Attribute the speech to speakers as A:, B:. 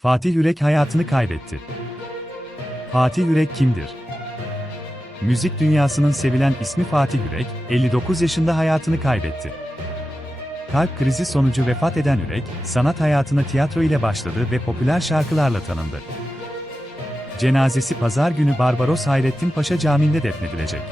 A: Fatih Yürek hayatını kaybetti. Fatih Yürek kimdir? Müzik dünyasının sevilen ismi Fatih Yürek, 59 yaşında hayatını kaybetti. Kalp krizi sonucu vefat eden Yürek, sanat hayatına tiyatro ile başladı ve popüler şarkılarla tanındı. Cenazesi pazar günü Barbaros Hayrettin Paşa Camii'nde defnedilecek.